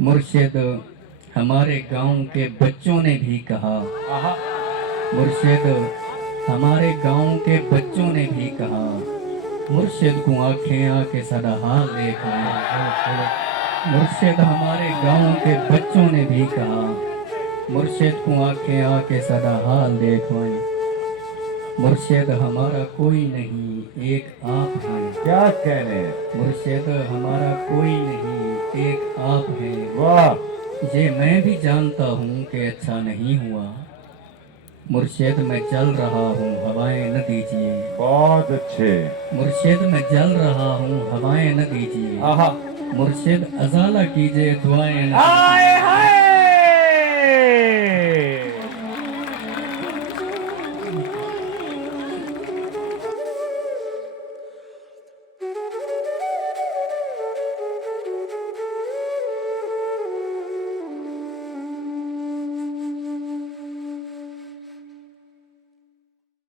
मुर्शिद हमारे गांव के बच्चों ने भी कहा, आहा, मुर्शिद हमारे गांव के बच्चों ने भी कहा, मुर्शिद को आंखें आके सदा हाल देख आए। मुर्शिद हमारे गांव के बच्चों ने भी कहा, मुर्शिद को आंखें आके सदा हाल देख आए। मुर्शिद हमारा कोई नहीं एक आप हैं, क्या कहने। मुर्शिद हमारा कोई नहीं एक आप हैं। वाह, ये मैं भी जानता हूँ कि अच्छा नहीं हुआ, मुर्शिद मैं जल रहा हूँ हवाएं न दीजिए। बहुत अच्छे। मुर्शिद मैं जल रहा हूँ हवाएं न दीजिए। आहा, मुर्शिद अजाला कीजिए दुआएं न आए